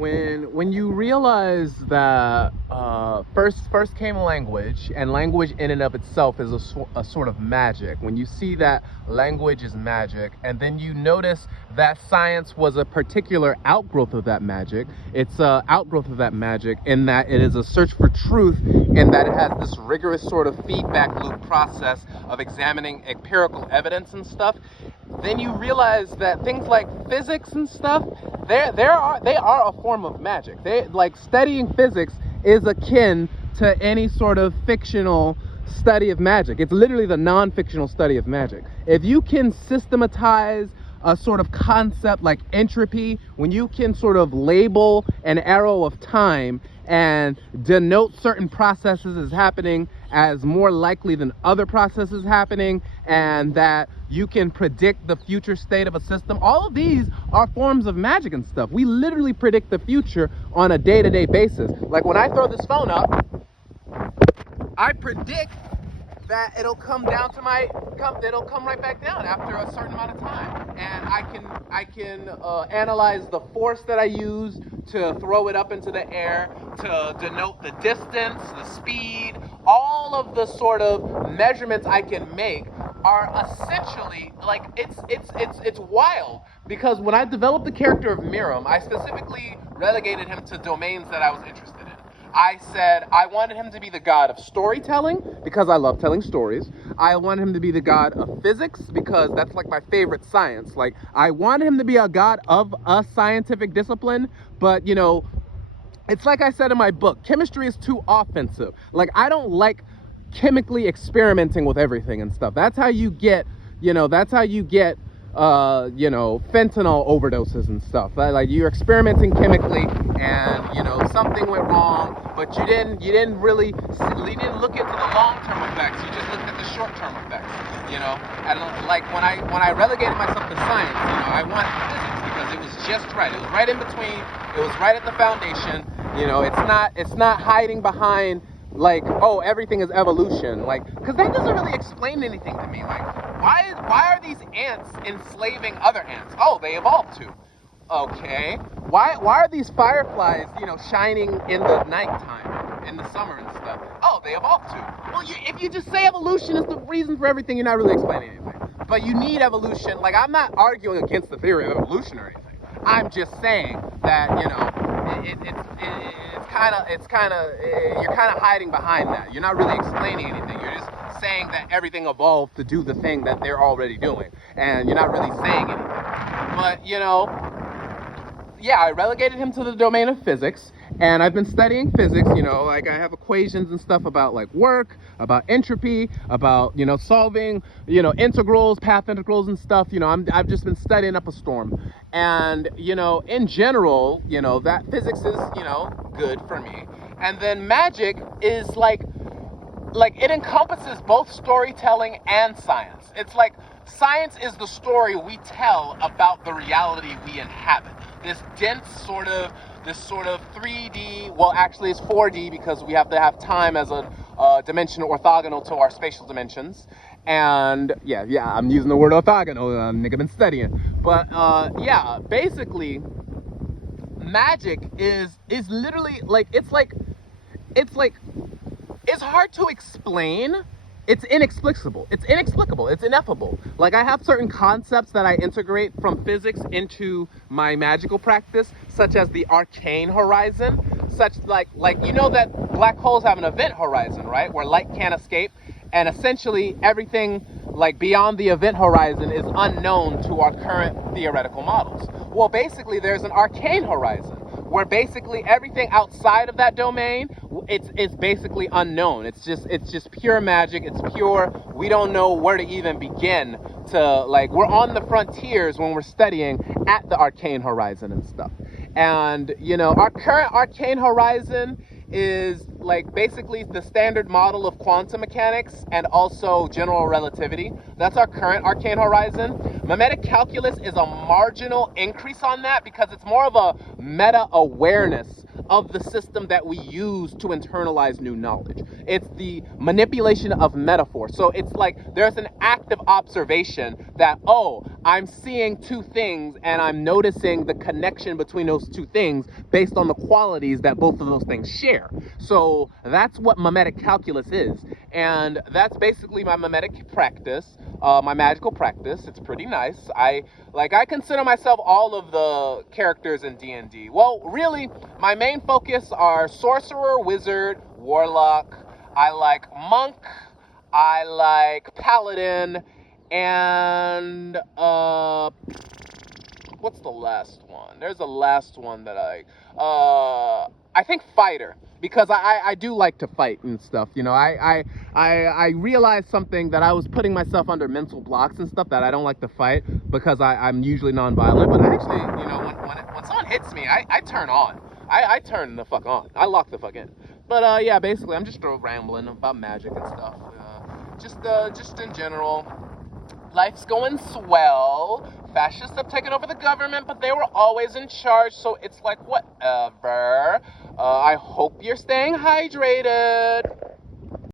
when you realize that first came language, and language in and of itself is a sort of magic. When you see that language is magic, and then you notice that science was a particular outgrowth of that magic. It's a outgrowth of that magic in that it is a search for truth, in that it has this rigorous sort of feedback loop process of examining empirical evidence and stuff. Then you realize that things like physics and stuff, they are a form of magic. They, like, studying physics is akin to any sort of fictional study of magic. It's literally the non-fictional study of magic. If you can systematize a sort of concept like entropy, when you can sort of label an arrow of time and denote certain processes as happening as more likely than other processes happening, and that you can predict the future state of a system, all of these are forms of magic and stuff. We literally predict the future on a day-to-day basis. Like when I throw this phone up, I predict that it'll come down to it'll come right back down after a certain amount of time, and I can analyze the force that I use to throw it up into the air, to denote the distance, the speed. All of the sort of measurements I can make are essentially, like, it's wild, because when I developed the character of Miram, I specifically relegated him to domains that I was interested in. I said I wanted him to be the god of storytelling, because I love telling stories. I wanted him to be the god of physics, because that's like my favorite science. Like, I wanted him to be a god of a scientific discipline, but you know, it's like I said in my book, chemistry is too offensive. Like, I don't like chemically experimenting with everything and stuff. That's how you get, fentanyl overdoses and stuff. Like, you're experimenting chemically, and something went wrong, but you didn't look into the long-term effects. You just looked at the short-term effects. And like when I relegated myself to science, I want physics because it was just right. It was right in between. It was right at the foundation. It's not hiding behind, like, oh, everything is evolution, like, because that doesn't really explain anything to me. Like, why are these ants enslaving other ants? Oh, they evolved to. Okay. Why are these fireflies, shining in the nighttime, in the summer and stuff? Oh, they evolved to. Well, if you just say evolution is the reason for everything, you're not really explaining anything. But you need evolution. Like, I'm not arguing against the theory of evolution or anything. I'm just saying that, you're kind of hiding behind that. You're not really explaining anything. You're just saying that everything evolved to do the thing that they're already doing, and you're not really saying anything. But yeah, I relegated him to the domain of physics, and I've been studying physics. Like, I have equations and stuff about, like, work, about entropy, about solving integrals, path integrals and stuff. I've just been studying up a storm. And in general, that physics is good for me. And then magic is like it encompasses both storytelling and science. It's like science is the story we tell about the reality we inhabit. This dense sort of 3D, well, actually it's 4D, because we have to have time as a dimension orthogonal to our spatial dimensions. And yeah, I'm using the word orthogonal. Nigga been studying. But yeah, basically, magic is literally like it's hard to explain. It's inexplicable. It's ineffable. Like, I have certain concepts that I integrate from physics into my magical practice, such as the arcane horizon, such like that black holes have an event horizon, right, where light can't escape, and essentially everything like beyond the event horizon is unknown to our current theoretical models. Well, basically there's an arcane horizon, where basically everything outside of that domain, it's basically unknown. It's just pure magic. It's pure. We don't know where to even begin to, like, we're on the frontiers when we're studying at the arcane horizon and stuff. And our current arcane horizon is like basically the standard model of quantum mechanics and also general relativity. That's our current arcane horizon. Mimetic calculus is a marginal increase on that, because it's more of a meta-awareness of the system that we use to internalize new knowledge. It's the manipulation of metaphor. So it's like there's an active observation that, oh, I'm seeing two things and I'm noticing the connection between those two things based on the qualities that both of those things share. So that's what mimetic calculus is. And that's basically my mimetic practice, my magical practice. It's pretty nice. I consider myself all of the characters in D&D. Well, really, my main focus are sorcerer, wizard, warlock. I like monk. I like paladin, and what's the last one? There's a last one that I think fighter, because I do like to fight and stuff. You know, I realized something, that I was putting myself under mental blocks and stuff, that I don't like to fight because I'm usually non-violent. But I actually, you know, when someone hits me, I turn on. I turn the fuck on. I lock the fuck in. But yeah, basically, I'm just rambling about magic and stuff. Just in general, life's going swell. Fascists have taken over the government, but they were always in charge, so it's like, whatever. I hope you're staying hydrated.